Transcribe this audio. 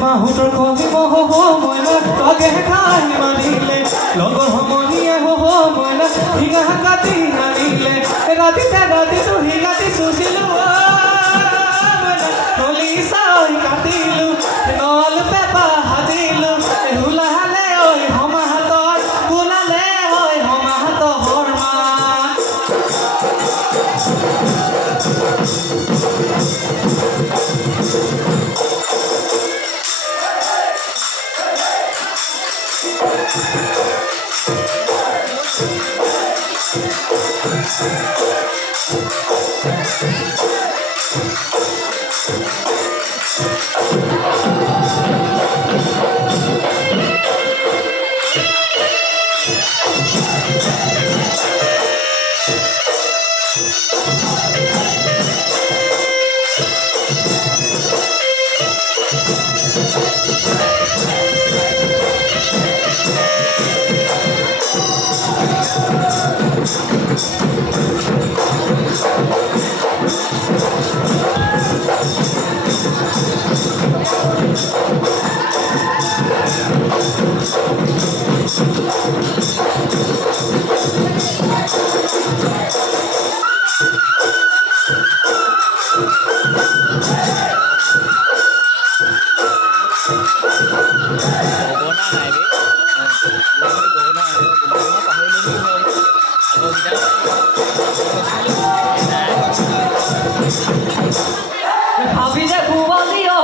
মাহুতৰ কহিব হব মইনা তগে খাই মানিলে লগৰ সমনীয়ে হব মইনা হিঙা কাটি আনিলে ৰাতিতে ৰাতিটো হিঙাটি চুচিলো মইনা নলি চাই কাটিলো নল পেপা হাজিলো হুলাহালে ঐ সমাহাতৰ হুলালে ঐ সমাহাতৰ হৰমা ভাবি যে ভুবলিও